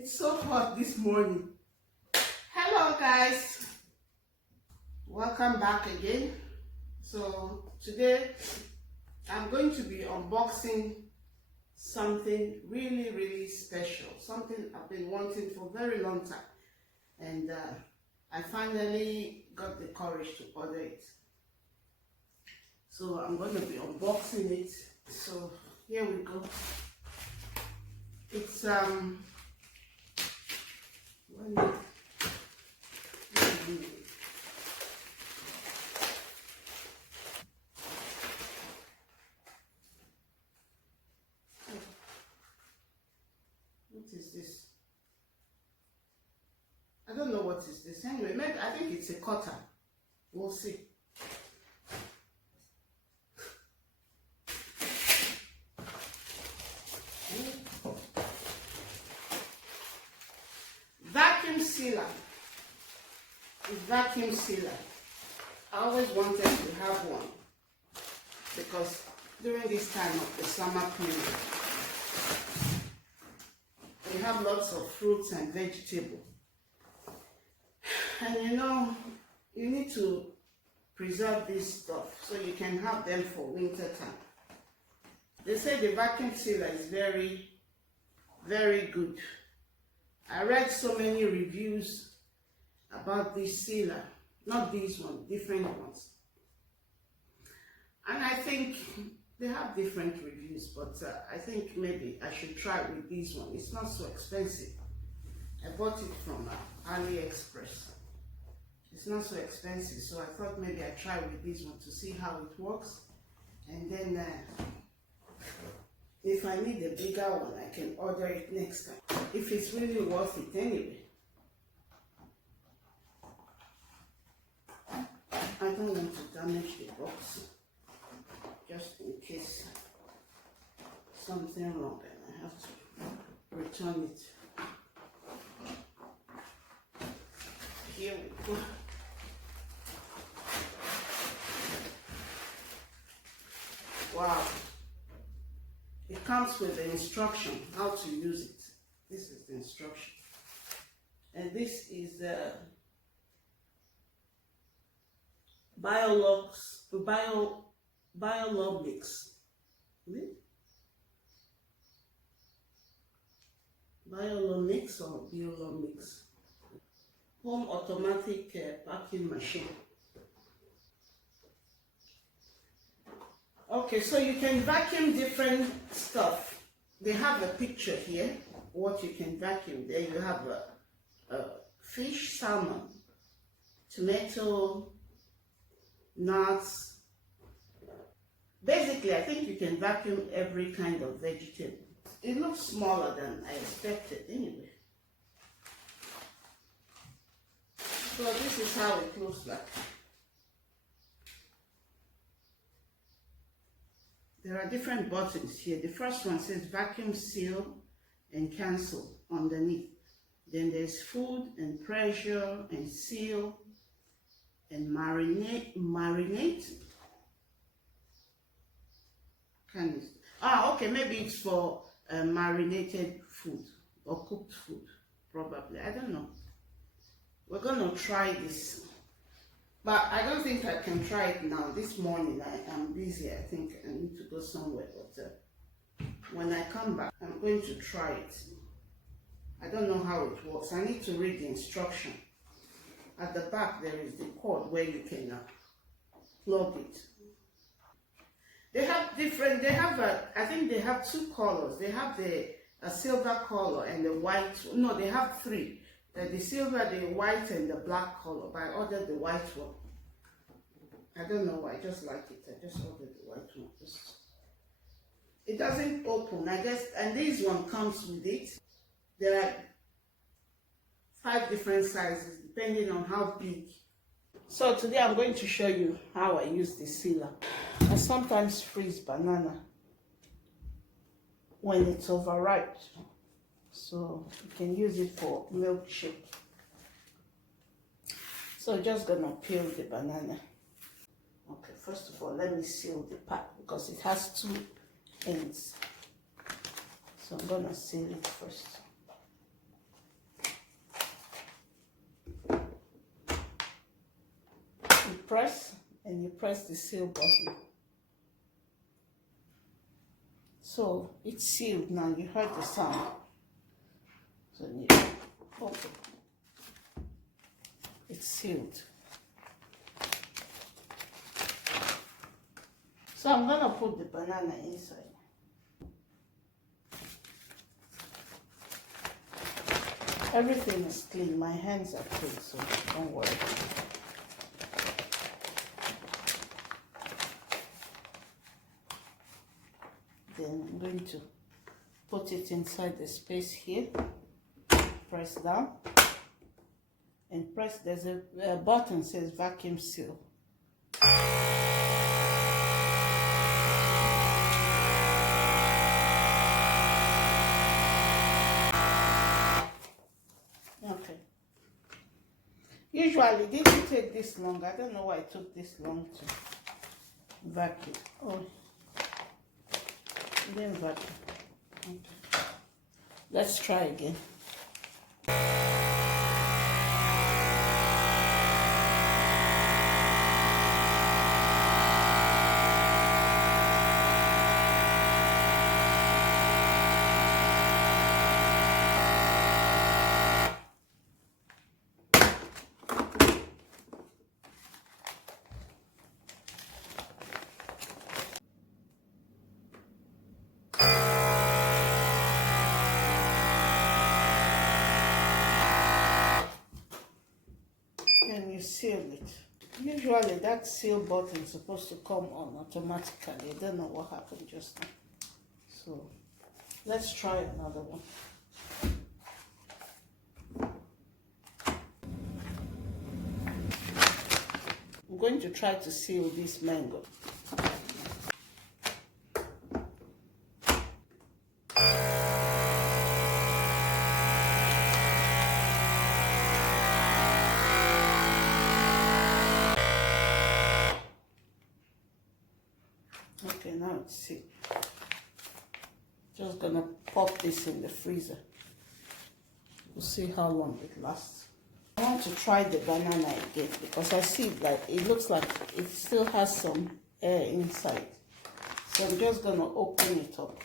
It's so hot this morning. Hello guys, welcome back again. So today I'm going to be unboxing something really special, something I've been wanting for a very long time, and I finally got the courage to order it. So I'm going to be unboxing it. So here we go. It's what is this? I don't know what is this. Anyway, maybe I think it's a cutter. We'll see. Vacuum sealer. Vacuum sealer. I always wanted to have one because during this time of the summer period, we have lots of fruits and vegetables. And you need to preserve this stuff so you can have them for winter time. They say the vacuum sealer is very good. I read so many reviews about this sealer, not these ones, different ones. And I think they have different reviews, but I think maybe I should try with this one. It's not so expensive. I bought it from AliExpress. It's not so expensive, so I thought maybe I try with this one to see how it works. And then if I need a bigger one, I can order it next time, if it's really worth it anyway. I don't want to damage the box, just in case something wrong and I have to return it. Here we go. Wow. It comes with the instruction how to use it. This is the instruction. And this is the BioloMix. BioloMix or BioloMix. Home automatic packing machine. Okay, so you can vacuum different stuff. They have a picture here, what you can vacuum. There you have a fish, salmon, tomato, nuts. Basically, I think you can vacuum every kind of vegetable. It looks smaller than I expected anyway. So this is how it looks like. There are different buttons here. The first one says vacuum seal and cancel underneath. Then there's food and pressure and seal and marinate. Okay, maybe it's for marinated food or cooked food, probably. I don't know. We're gonna try this. But I don't think I can try it now. This morning I am busy. I think I need to go somewhere. But when I come back, I'm going to try it. I don't know how it works. I need to read the instruction. At the back there is the cord where you can plug it. They have different. I think they have two colors. They have the silver color and the white. No, they have three. The silver, the white, and the black color. But I ordered the white one. I don't know why. I just like it. I just ordered the white one. It doesn't open, I guess. And this one comes with it. There are 5 different sizes depending on how big. So today I'm going to show you how I use the sealer. I sometimes freeze banana when it's overripe. So you can use it for milkshake. So just gonna peel the banana. Okay, first of all, let me seal the pack because it has 2 ends. So I'm gonna seal it first. You press and you press the seal button. So it's sealed now. You heard the sound. So you open. It's sealed. So I'm gonna put the banana inside. Everything is clean. My hands are clean, so don't worry. Then I'm going to put it inside the space here. Press down and press. There's a button says vacuum seal. Okay. Usually it didn't take this long. I don't know why it took this long to vacuum. Oh, it didn't vacuum. Okay. Let's try again. And you seal it. Usually that seal button is supposed to come on automatically. I don't know what happened just now. So let's try another one. I'm going to try to seal this mango. Okay, now it's sealed. Just gonna pop this in the freezer. We'll see how long it lasts. I want to try the banana again because I see like it looks like it still has some air inside. So I'm just gonna open it up.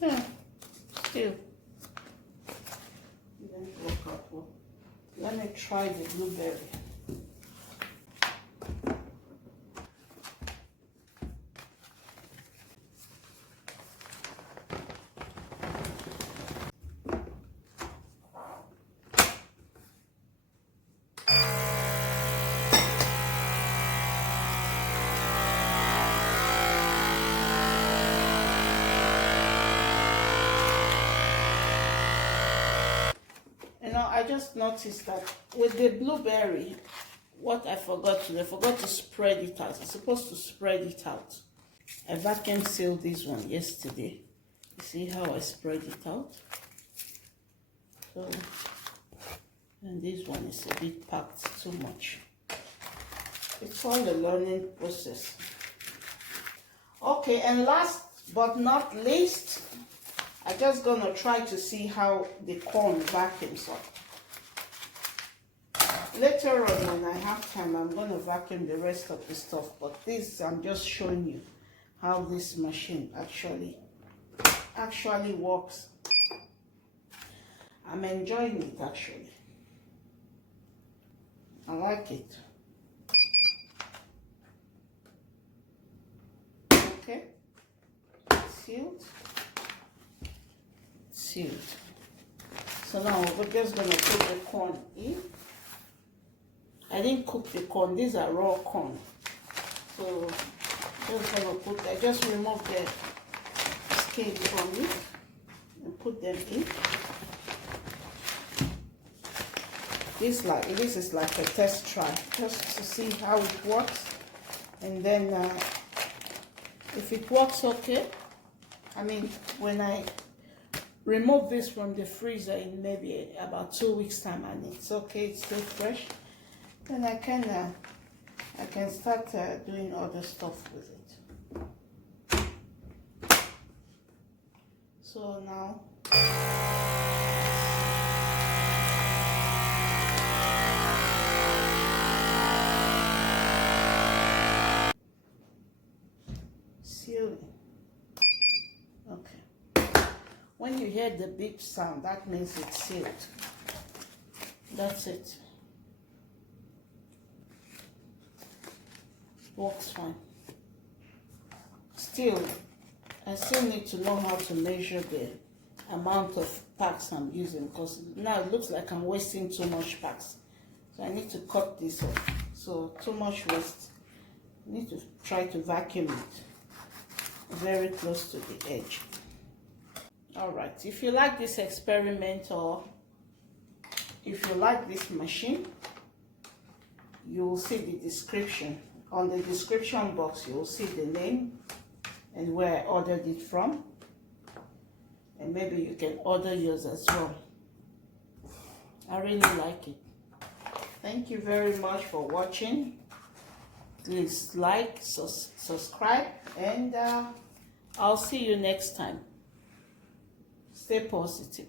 Yeah, still. Let me try the blueberry. I just noticed that with the blueberry, what I forgot to spread it out. I'm supposed to spread it out. I vacuum sealed this one yesterday. You see how I spread it out? So, and this one is a bit packed too much. It's all a learning process. Okay, and last but not least, I'm just gonna try to see how the corn vacuums up. Later on, when I have time, I'm gonna vacuum the rest of the stuff. But this, I'm just showing you how this machine actually works. I'm enjoying it actually. I like it. Okay, sealed. So now we're just gonna put the corn in. I didn't cook the corn, these are raw corn. So just gonna put, I just remove the skin from it and put them in. This is like a test try, just to see how it works. And then if it works okay, I mean, when I remove this from the freezer in maybe about 2 weeks time and it's okay, it's still fresh, then I can start doing other stuff with it. So now sealing. Okay. When you hear the beep sound, that means it's sealed. That's it. Works fine. Still, I still need to know how to measure the amount of packs I'm using, because now it looks like I'm wasting too much packs. So I need to cut this off. So too much waste. I need to try to vacuum it very close to the edge. Alright, if you like this experiment or if you like this machine, you will see the description. On the description box, you will see the name and where I ordered it from. And maybe you can order yours as well. I really like it. Thank you very much for watching. Please like, subscribe, and I'll see you next time. Stay positive.